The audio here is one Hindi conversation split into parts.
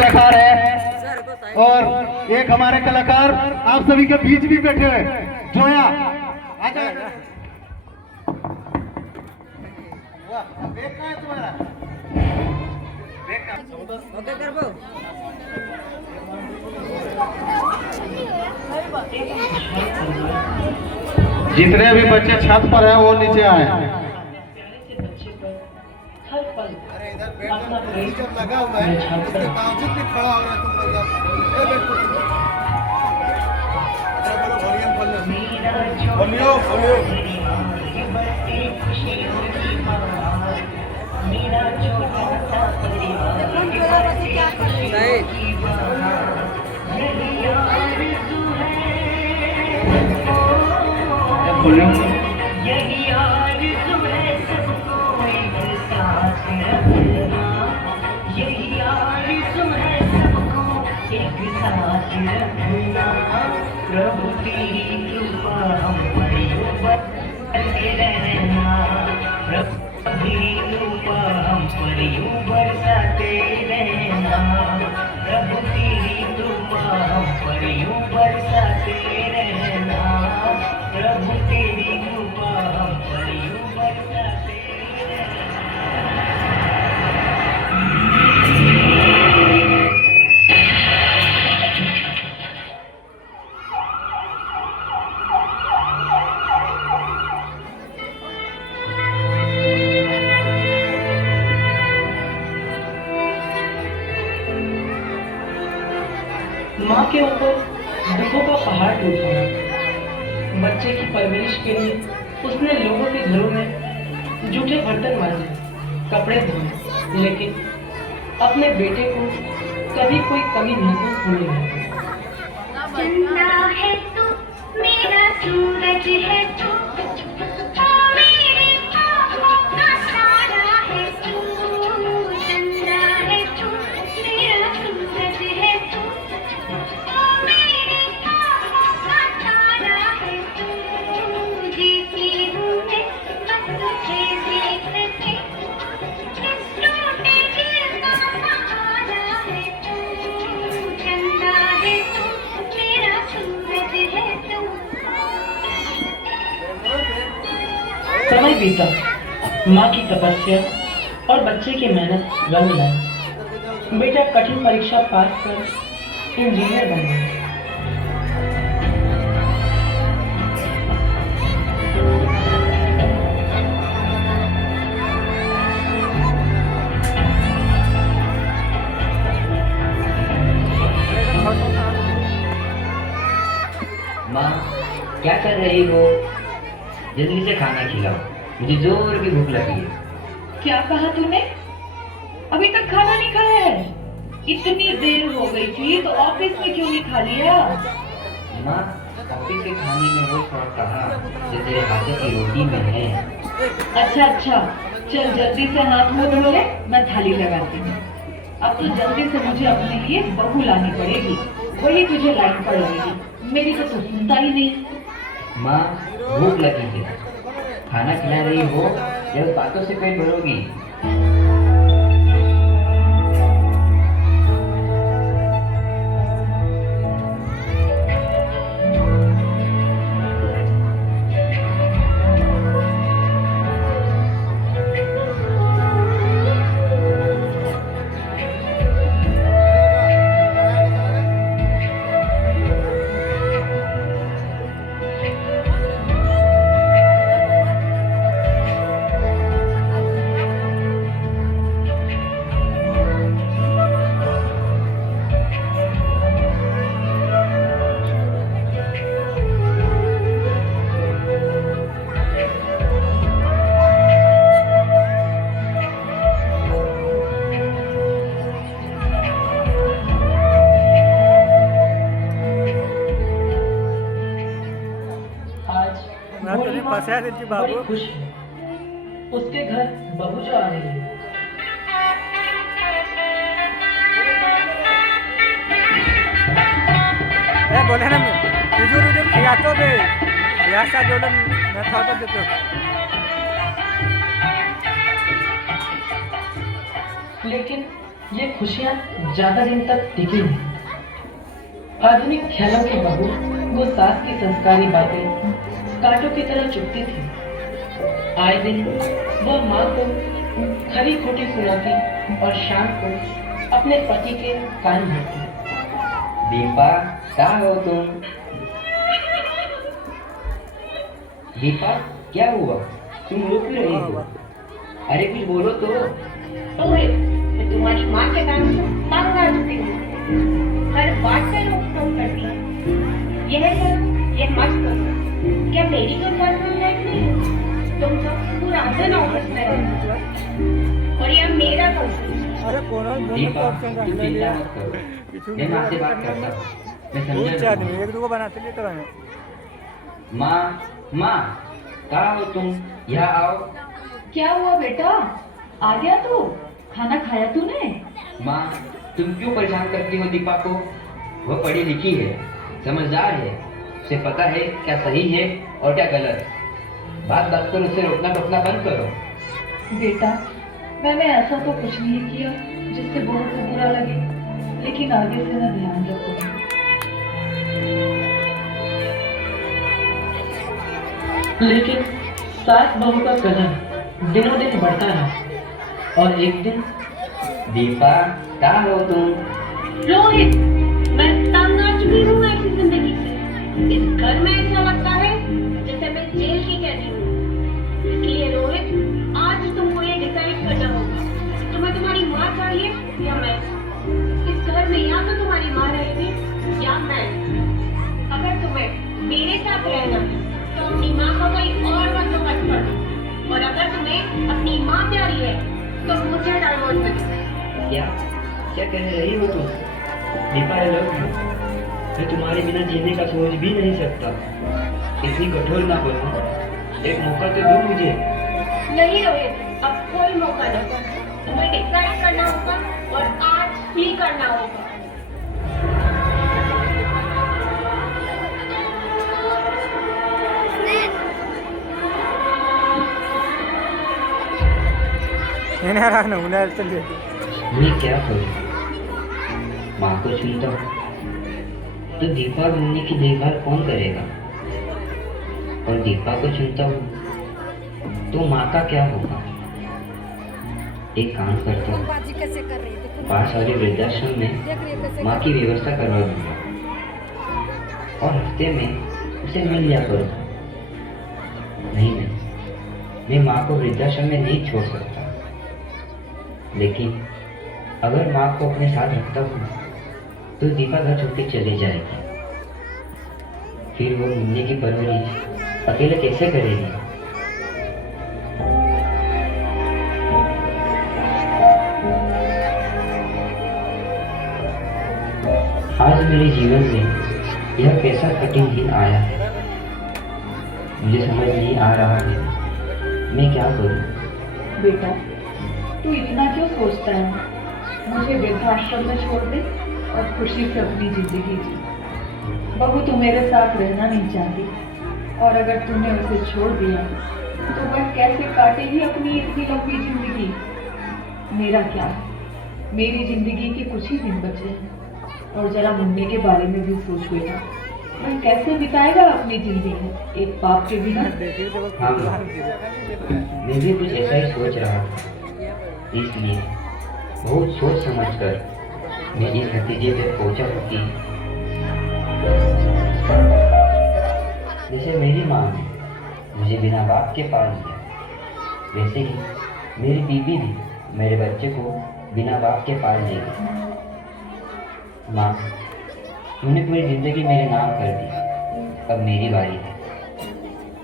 कलाकार है और एक हमारे कलाकार आप सभी के बीच भी बैठे हैं। जोया तुम्हारा ओके कर वो जितने भी बच्चे छत पर हैं वो नीचे आए। अरे इधर बैठ जब लगा हुआ है इसके बावजूद भी खड़ा हो रहा है तुम लोग यार। बोलियो प्रभु तेरी कृपा हम पर बरसाते रहना, प्रभु तेरी कृपा हम पर बरसाते रहना, प्रभु तेरी कृपा हम पर बरसाते रहना, प्रभु तेरी कृपा हम पर बरसाते माँ के ऊपर दुखों का पहाड़ टूट पड़ा। बच्चे की परवरिश के लिए उसने लोगों के घरों में जूठे बर्तन मांजे, कपड़े धोए, लेकिन अपने बेटे को कभी कोई कमी महसूस होने लगी। चंदा है तू, मेरा सूरज है तू, मेरे आँखों का तारा है तू। चंदा है तू, मेरा सूरज है तू, मेरे आँखों का तारा है तू। जीती हूँ मैं बस तुझे देख के, इस टूटे दिल का सहारा है तू। चंदा है तू, मेरा सूरज है तू। समय बीता, माँ की तपस्या और बच्चे की मेहनत रंग लाई। बेटा कठिन परीक्षा पास कर इंजीनियर बन गया। माँ क्या कर रही हो? जल्दी से खाना खिलाओ, मुझे जोर की भूख लगी है। क्या कहा तूने? अभी तक खाना नहीं खाया है? इतनी देर हो गई थी तो ऑफिस में क्यों नहीं खा लिया? माँ ऑफिस के खाने में वो स्वाद कहा जो तेरे हाथों की रोटी में है। अच्छा, चल जल्दी से हाथ मुंह धो ले, मैं थाली लगाती हूँ। अब तो जल्दी से मुझे अपने लिए बहू लानी पड़ेगी, वही तुझे लाइन पर लगेगी। मेरी तो तू सुनता ही नहीं। माँ भूख लगी है, खाना खिला रही हो या उस बातों से पेट भरोगी? बड़ी खुश है, उसके घर बहू जो आ रही है। बोले ना हुजूर खियातो दे बियासा जोलन न था तो देतो। लेकिन ये खुशियाँ ज्यादा दिन तक टिकी नहीं। आधुनिक ख्यालों की बहू वो सास की संस्कारी बातें कांटों की तरह चुभती थी। आए दिन वह माँ को खरी खोटी सुनाती और शाम को अपने पति के कान भरती। दीपा, कहाँ हो तुम? दीपा, क्या हुआ? तुम रो क्यों रही हो? अरे कुछ बोलो तो। मैं तुम्हारी माँ के काम से तंग आ चुकी हूँ। हर बात पे रोक-टोक करती है। यह करो, यह मत करो। क्या मेरी कोई पर्सनल लाइफ नहीं है? तुम तो पूरा दिन ऑफिस में रहते हो। और यह मेरा कंपनी है। अरे कोना दीपा, तुम चिंता मत करो, मैं माँ से बात करता हूँ। मैं समझा आदमी नहीं। एक दो को बनाते लिए तो रहने। माँ, माँ, कहाँ हो तुम? यहाँ आओ। क्या हुआ बेटा, आ गया तू? खाना खाया तूने? माँ, तुम क्यों परेशान करती हो दीपा को? वह पढ़ी लिखी है, समझदार है, उसे पता है क्या सही है और क्या गलत। बात बात पर उसे रोकना टोकना बंद करो। बेटा, मैंने ऐसा तो कुछ नहीं किया जिससे बहू को बुरा लगे, लेकिन आगे से मैं ध्यान रखूंगी। लेकिन सास बहू का कदम दिनों दिन बढ़ता रहा और एक दिन दीपा, कहाँ हो तुम? रोहित, मैं तंग आ चुकी हूँ ऐसी जिंदगी से। इस घर में ऐसा लगता है जैसे मैं जेल की कैदी हूँ। इसलिए रोहित, आज तुमको ये डिसाइड करना होगा, तुम्हें तुम्हारी माँ चाहिए या मैं। इस घर में या तो तुम्हारी माँ रहेगी या मैं। अगर तुम्हें मेरे साथ रहना है तो अपनी माँ को कहीं और बंदोबस्त करो, और अगर तुम्हें अपनी माँ प्यारी है तो मुझे डाइवोर्स दो। क्या क्या कह रही हो तुम? Deepa, I love you. मैं तुम्हारे बिना जीने का सोच भी नहीं सकता। इतनी कठोर ना बनो, एक मौका तो दो मुझे। नहीं रोहित, अब कोई मौका नहीं। तुम्हें डिसाइड करना होगा और आज ही करना होगा। इन्हें रखना उन्हें चलिए। मैं क्या करूं? माँ को चुनता हूँ तो दीपा और मुन्नी की देखभाल कौन करेगा? और दीपा को चुनता हूँ तो माँ का क्या होगा? एक काम करता हूँ, पास वाले वृद्धाश्रम में माँ की व्यवस्था करवा दूंगा और हफ्ते में उसे मिल लिया करूँगा। नहीं, मैं माँ को वृद्धाश्रम में नहीं छोड़ सकता, लेकिन अगर माँ को अपने साथ रखता हूँ तो दीपा घर छोड़ के चली जाएगी। फिर वो मुन्नी की परवरिश अकेले कैसे करेगी? आज मेरे जीवन में यह कैसा कठिन दिन आया है, मुझे समझ नहीं आ रहा है मैं क्या करूँ। बेटा, तू इतना क्यों सोचता है? मुझे वृद्धाश्रम में छोड़ दे और खुशी से अपनी जिंदगी जी। बहू तू मेरे साथ रहना नहीं चाहती, और अगर तूने उसे छोड़ दिया तो वह कैसे काटेगी अपनी इतनी लंबी जिंदगी? मेरा क्या है, मेरी जिंदगी के कुछ ही दिन बचे हैं। और जरा मुन्नी के बारे में भी सोच बेटा, वह कैसे बिताएगा अपनी जिंदगी एक बाप के बिना? हाँ, मैं भी कुछ ऐसा ही सोच रहा था, इसलिए बहुत सोच समझकर मैं इस नतीजे पे पहुंचा हूँ कि जैसे मेरी माँ ने मुझे बिना बाप के पाल लिया, वैसे ही मेरी बीबी भी मेरे बच्चे को बिना बाप के पाल लेगी। माँ, तूने पूरी जिंदगी मेरे नाम कर दी, अब मेरी बारी है।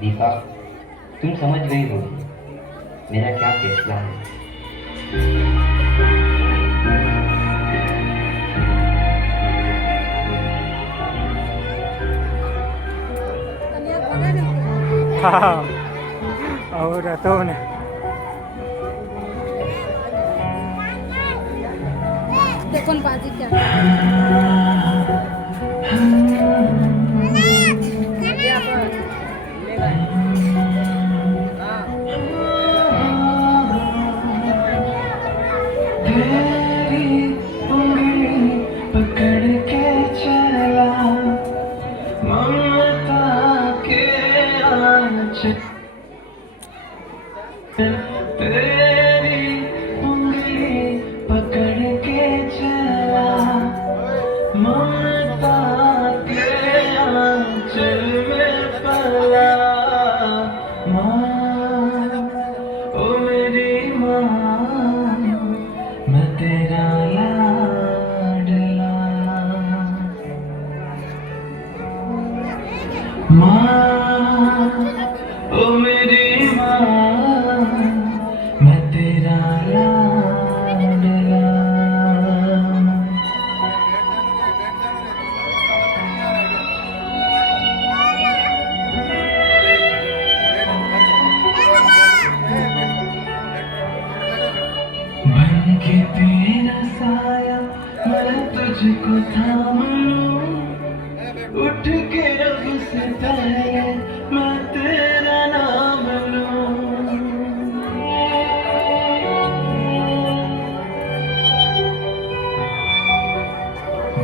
दीपा, तुम समझ गई होगी मेरा क्या फैसला है। हाँ, और तो ने देखो न बाजी क्या तेरी माँ, ओ मेरी माँ, मैं तेरा लाडला। बन के तेरा साया मैं तुझको थाम लूं, उठ के रब से पहले मैं तेरा नाम लूं।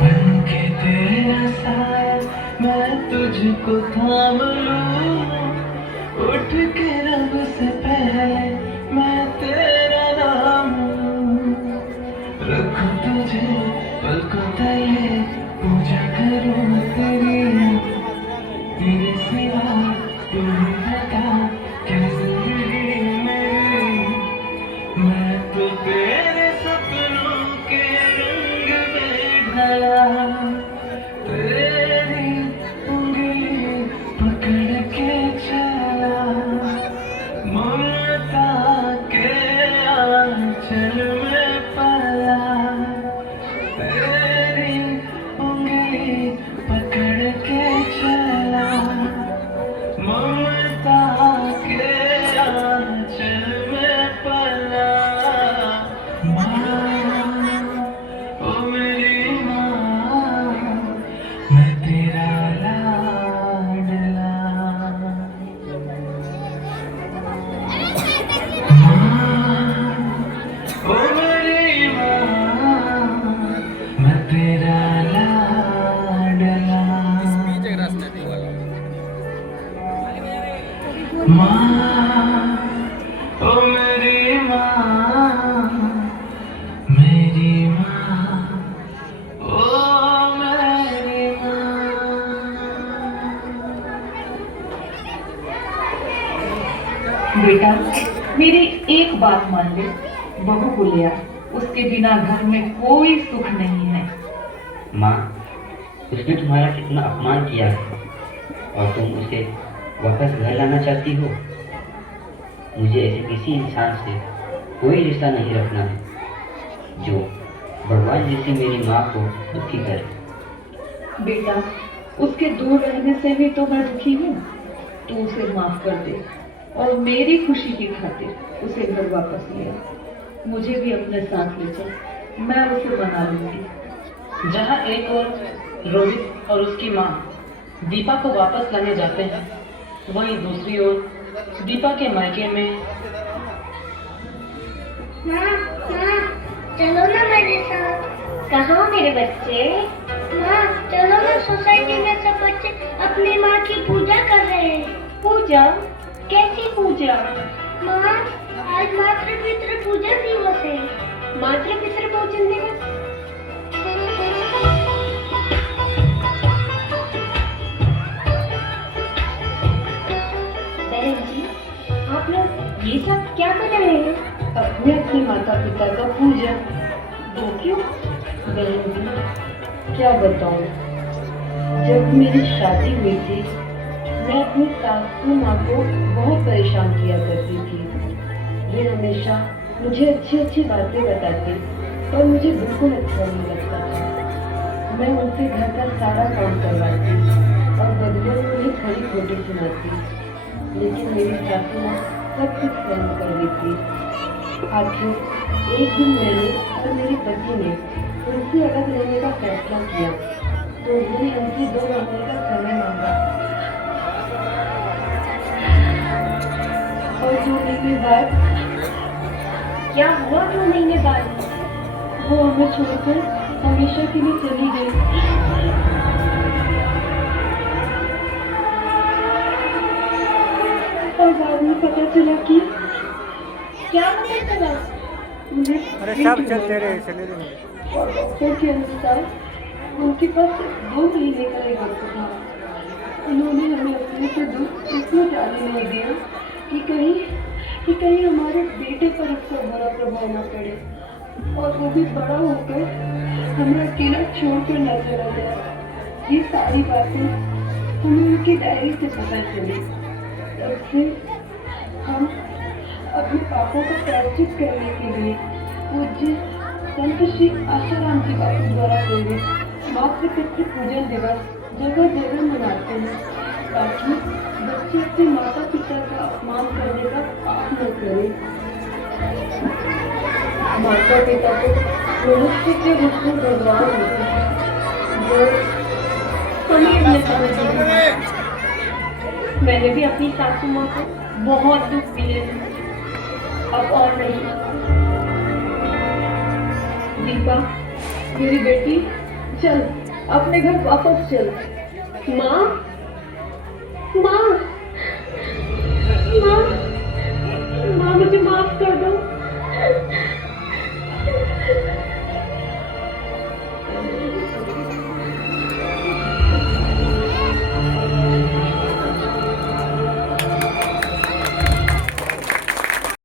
बन के तेरा साया मैं तुझको थाम लूं, उठ के रब से पहले मैं तेरा नाम लूं। रखूं तुझे पलकों तले, पूजा करूं तेरी, तेरे सिवा तू ही बता क्या जिंदगी मेरी। मैं तो तेरे सपनों के रंग में ढला, तेरी उंगली पकड़ के चला, ममता के आंचल में पला, तेरी उंगली पकड़ के चला, ममता के आंचल में पला। माँ, ओ मेरी माँ, मैं तेरा लाडला। ओ मेरी माँ, मैं तेरा लाडला। माँ, ओ मेरी माँ, मेरी माँ, ओ मेरी माँ। बेटा, मेरी एक बात मान ले, बहू को ले आ, उसके बिना घर में कोई सुख नहीं है। माँ, उसने तुम्हारा कितना अपमान किया है और तुम उसे वापस घर लाना चाहती हो। मुझे ऐसे किसी इंसान से कोई रिश्ता नहीं रखना है जो भगवान जैसी मेरी माँ को दुखी करे। बेटा, उसके दूर रहने से भी तो मैं दुखी हूँ। तू उसे माफ कर दे और मेरी खुशी की खातिर उसे घर वापस ले आ। मुझे भी अपने साथ ले चल, मैं उसे मना लूंगी। जहाँ एक ओर रोहित और उसकी माँ दीपा को वापस लाने जाते हैं, वहीं दूसरी ओर दीपा के मायके में माँ, माँ, चलो ना मेरे साथ। कहाँ मेरे बच्चे? माँ, चलो ना, सोसाइटी में सब बच्चे अपनी माँ की पूजा कर रहे हैं। पूजा? कैसी पूजा? माँ, आज मातृ-पितृ पूजन दिवस है। मातृ-पितृ पूजन दिवस? बहन जी, आप लोग ये सब क्या कर रहे हैं? अपने अपने माता पिता का पूजन। वो क्यों? बहन जी, क्या बताऊं, जब मेरी शादी हुई थी, मैं अपनी सासू माँ को बहुत परेशान किया करती थी। ये हमेशा मुझे अच्छी अच्छी बातें बताती, पर मुझे बिल्कुल अच्छा नहीं लगता था। मैं उनसे घर का सारा काम करवाती और बदले में मुझे खड़ी खोटी सुनाती, लेकिन मेरी सासू माँ सब कुछ सहन कर देती। आखिर एक दिन मैंने और मेरे पति ने उनसे अलग रहने का फैसला किया, तो उन्होंने हमसे 2 महीने का समय मांगा और 2 महीने बाद क्या हुआ 2 महीने बाद? वो हमें छोड़कर हमेशा के लिए चली गई। और बाद में पता चला कि क्या पता चला? उन्हें अरे सब चलते रहे, चले रहे। डॉक्टर के अनुसार उनके पास 2 महीने का एक वक्त था। उन्होंने हमें अपने से दूर इसमें जाने नहीं दिया कि कहीं हमारे बेटे पर इसका बुरा प्रभाव न पड़े, और वो भी बड़ा होकर हमें अकेला छोड़कर न चला जाए। ये सारी बातें हमें उनकी डायरी से पता चली। तब से हम अपने पापों का प्रायश्चित करने के लिए पूज्य संत श्री आशाराम जी बापू द्वारा प्रेरित मातृपितृ पूजन दिवस जगह जगह मनाते हैं, ताकि बच्चे अपने माता पिता का अपमान करने का पाप न करें। माता पिता तो मनुष्य के रूप में भगवान होते हैं, वो हमें अपने समझ में। मैंने भी अपनी सासू माँ को बहुत दुख दिए हैं, अब और नहीं। दीपा, मेरी बेटी, चल अपने घर वापस चल। माँ,